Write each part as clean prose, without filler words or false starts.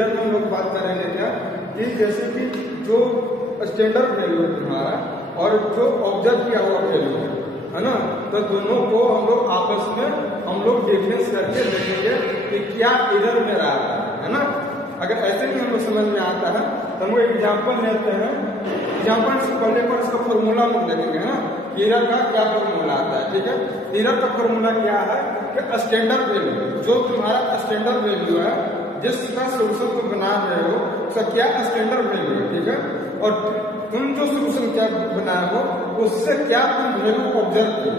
Error में हम लोग बात करेंगे क्या कि जैसे कि जो स्टैंडर्ड वैल्यू है तुम्हारा और जो ऑब्जर्व किया हुआ वैल्यू है ना, तो दोनों को हम लोग आपस में हम लोग डिफरेंस करके देखेंगे कि क्या एरर में रहा है ना। अगर ऐसे नहीं हमको समझ में आता है तो हम एग्जाम्पल लेते हैं। एग्जाम्पल से पहले पर इसका फॉर्मूला हम देखेंगे ना, एरर का क्या फॉर्मूला आता है। ठीक है, एरर का फॉर्मूला क्या है कि स्टैंडर्ड वैल्यू, जो तुम्हारा स्टैंडर्ड वैल्यू है जिसका सोल्यूशन तुम बना रहे हो उसका क्या स्टैंडर्ड वैल्यू है। ठीक है, और तुम जो सोल्यूशन क्या बनाए हो उससे क्या तुम वैल्यू ऑब्जर्व किए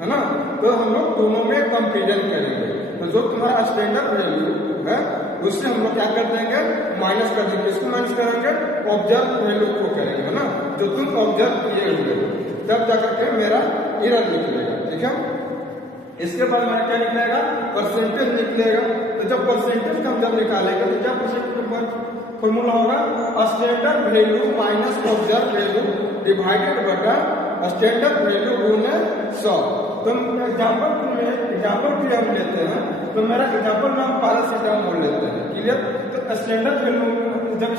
है ना, तो हम लोग दोनों में कंपेरिजन करेंगे। तो जो तुम्हारा स्टैंडर्ड वैल्यू है उससे हम लोग क्या कर देंगे, माइनस कर देंगे। इसको माइनस करेंगे, ऑब्जर्व वैल्यू को करेंगे ना, जो तुम ऑब्जर्व किए हुए हो, तब जाकर के मेरा एरर निकलेगा। ठीक है, इसके बाद मेरा क्या निकलेगा, परसेंटेज निकलेगा। तो जब परसेंटेज का हम जब निकालेंगे तो क्या परसेंटेज फॉर्मूला होगा, standard value minus observe value divided बटा स्टैंडर्ड वैल्यू गुने 100। तो एग्जाम्पल भी हम लेते हैं, तो मेरा एग्जाम्पल में हम पैरासीटामोल लेते हैं। क्लियर, तो स्टैंडर्ड वैल्यू जब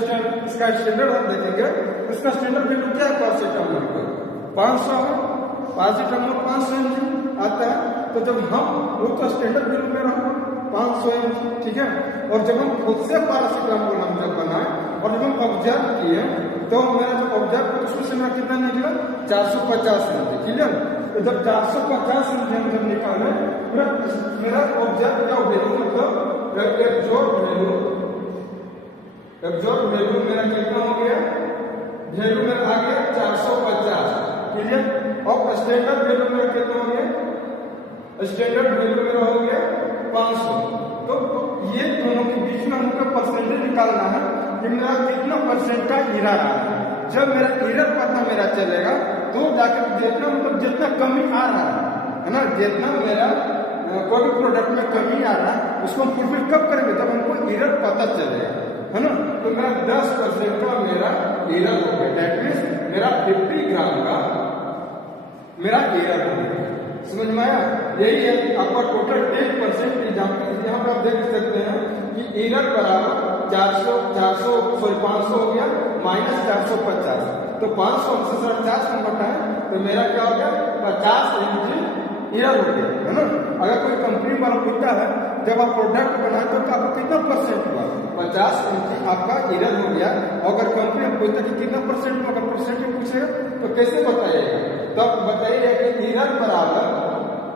इसका स्टैंडर्ड हम देखेंगे, उसका स्टैंडर्ड वैल्यू क्या है पैरासीटामोल का, 500 है। पैरासीटामोल 500 mg आता है। तो जब हम वो तो स्टैंडर्ड वैल्यू में रहा 500 mg, ठीक है, और जब हम खुद से पैरासीटामोल हम जब बनाए और जब हम ऑब्जर्व किए तो मेरा जो ऑब्जर्व उसमें से मेरा कितना निकला, 450 mg। क्लियर, तो जब 450 mg जब निकाले मेरा ऑब्जर्व क्या वैल्यू मतलब एब्जॉर्ब वैल्यू मेरा कितना हो गया, वैल्यू में आ गया 450। क्लियर, और स्टैंडर्ड वैल्यू मेरा कितना हो गया, स्टैंडर्ड वैल्यू मेरा हो गया 500। तो ये दोनों के बीच में हमको परसेंटेज निकालना है कि मेरा कितना परसेंट का एरर आ रहा है। जब मेरा एरर पता मेरा चलेगा तो जाकर देखना, मतलब जितना कमी आ रहा है ना, जितना मेरा कोई भी प्रोडक्ट में कमी आ रहा है उसको हम फुलफिल कब करेंगे, जब हमको एरर पता चलेगा है ना। तो मेरा 10% का मेरा एरर हो गया, दैट मीन्स मेरा 50 ग्राम का मेरा एरर हो गया। समझ में आया, यही है आपका टोटल 10% एग्जाम्पल। यहाँ पर आप देख सकते हैं कि एरर बराबर 500 हो गया माइनस 450। तो 500 से 50 में घटाए तो मेरा क्या हो गया, 50 mg एरर हो गया है ना। अगर कोई कंपनी वाला पूछता है जब आप प्रोडक्ट बनाए तो आपको कितना परसेंट हुआ, 50 mg आपका एरर हो गया। अगर कंपनी पूछता है कि कितना परसेंट हुआ, अगर परसेंट पूछेगा तो कैसे बताइएगा, तब बताइए कि एरर बराबर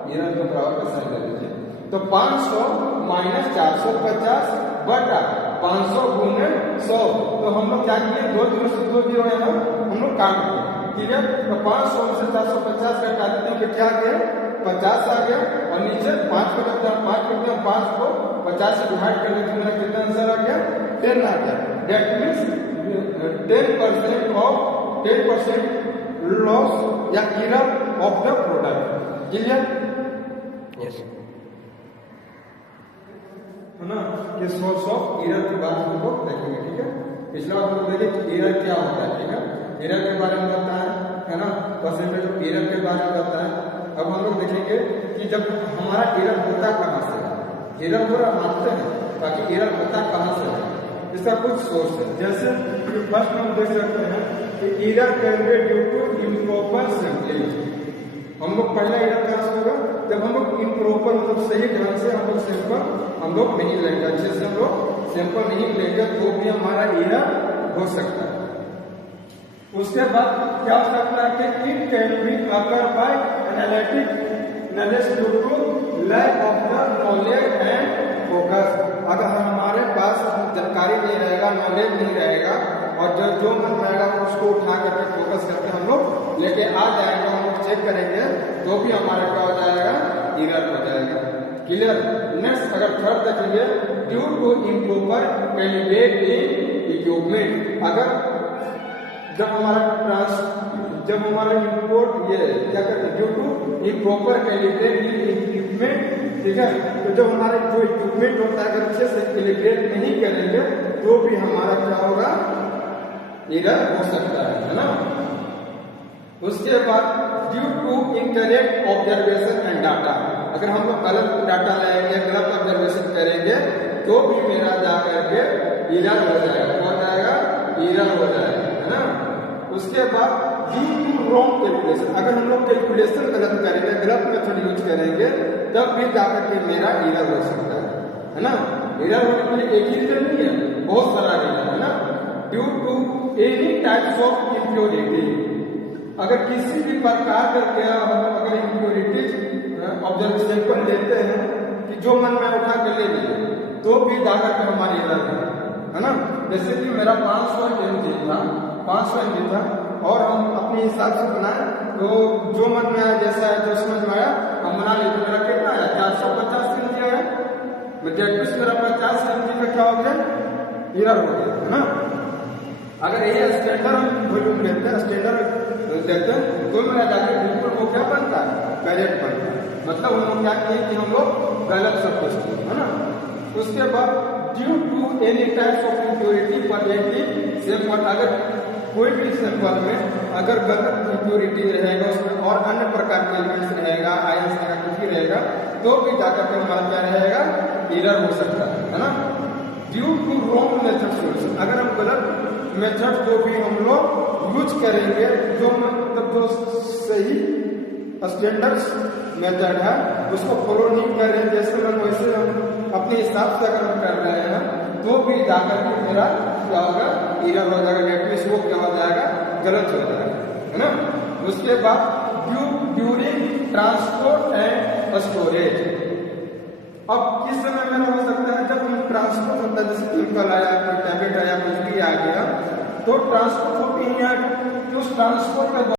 कैसे ले लीजिए, तो 500 माइनस 450 बटा 500 गुने 100। तो हम लोग क्या किए, 2 जीरो है ना, हम लोग काट दिए। ठीक है, तो 500 से 450 का काट देते हैं, क्या गया 50 आ गया, और नीचे 5 को लगता है 5 को 50 से डिवाइड करने से मेरा कितना आंसर आ गया, 10 आ गया। दैट मीन्स 10% लॉस या error of the product. Clear, yes है ना, ये सोर्स ऑफ एरर की बात हम लोग देखेंगे। ठीक है, पिछला हम लोग देखे कि एरर क्या होता है। ठीक है, एरर के बारे में बताया है ना, परसेंटेज ऑफ एरर के बारे में बताया। अब हम लोग देखेंगे कि जब हमारा एरर होता कहाँ से है, एरर हो रहा मानते हैं, बाकी एरर होता कहाँ से है, इसका कुछ सोर्स है। जैसे फर्स्ट हम देख सकते हैं कि error can be due to improper sampling. हम लोग पहला एरर कहाँ से होगा, जब हम लोग इम्प्रॉपर मतलब सही ढंग से हम लोग सैंपल हम लोग नहीं लेंगे, अच्छे से हम लोग सैंपल नहीं लेंगे तो भी हमारा एरर हो सकता है। उसके बाद क्या हो सकता है कि it can be occur by analytic knowledge due to lack of the knowledge and focus. अगर हमारे पास जानकारी नहीं रहेगा, नॉलेज नहीं रहेगा, और जो मन रहेगा उसको उठा करके फोकस करके हम लोग लेके आ जाएंगे, हम लोग चेक करेंगे तो भी हमारा क्या हो जाएगा, एरर हो जाएगा। क्लियर, नेक्स्ट अगर थर्ड देखेंगे, due to improper calibrate equipment. अगर जब हमारा इम्पोर्ट ये क्या कहते हैं, due to improper calibrate equipment. ठीक है, तो जब हमारे जो इक्विपमेंट होता है अगर अच्छे से कैलिब्रेट नहीं करेंगे तो भी हमारा क्या होगा, एरर हो सकता है ना। उसके बाद due to incorrect observation and data. अगर हम लोग गलत डाटा लाएंगे, गलत ऑब्जर्वेशन करेंगे तो भी मेरा जा करके एरर हो जाएगा, हो जाएगा एरर हो जाएगा, है ना। उसके बाद ड्यू टू रॉन्ग कैलकुलेशन, अगर हम लोग कैलकुलेशन गलत करेंगे, गलत मेथड यूज करेंगे, तब भी जाकर के मेरा एरर हो सकता है ना। एरर होने के लिए एक ही रीजन नहीं है, बहुत सारा रीजन है ना। Due to any types of impurity, अगर किसी भी प्रकार के अगर इम्प्योरिटीज ऑब्जर्व सैंपल लेते हैं कि जो मन में उठा कर ले लिए, तो भी जाकर के हमारी एरर है ना। जैसे कि मेरा 500 mg था, 500 mg था, और हम अपने हिसाब से बनाए, तो जो मन में आया, जैसा जो समझ में आया हम बना लेते। मेरा कितना है, 450 mg है, मेरा 50 mg का क्या हो गया, एरर हो गया, है ना। अगर ये स्टैंडर्ड वॉल्यूम लेते हैं, स्टैंडर्ड लेते हैं, तो मेरा जाकर बिल्कुल वो क्या बनता है, कैरेट बनता है। मतलब हम लोग क्या किए कि हम लोग गलत सब कुछ किए, है ना। उसके बाद due to any types of impurity primitive sample, अगर कोई भी सैंपल में अगर गलत इम्प्योरिटी रहेगा, उसमें और अन्य प्रकार के एलिमेंट्स रहेगा, आयंस रहेगा, कुछ भी रहेगा, तो भी जाकर के हमारा क्या रहेगा, एरर हो सकता है ना। Due to wrong method solution, अगर हम गलत मेथड जो भी हम लोग यूज करेंगे, जो मतलब जो सही स्टैंडर्ड मेथड है उसको फॉलो नहीं कर रहे हैं, जैसे हम वैसे हम अपने हिसाब से अगर हम कर रहे हैं, तो भी जाकर के मेरा क्या होगा, एरर हो जाएगा, एटलीस्ट वो क्या हो जाएगा, गलत हो जाएगा, है ना। उसके बाद ड्यूरिंग ट्रांसपोर्ट एंड स्टोरेज, अब किस समय में हो सकता है, जब हम ट्रांसपोर्ट होता है, जैसे केमिकल आया, कोई टैबलेट आया, कुछ भी आ गया, तो ट्रांसपोर्ट होती है, तो उस ट्रांसपोर्ट के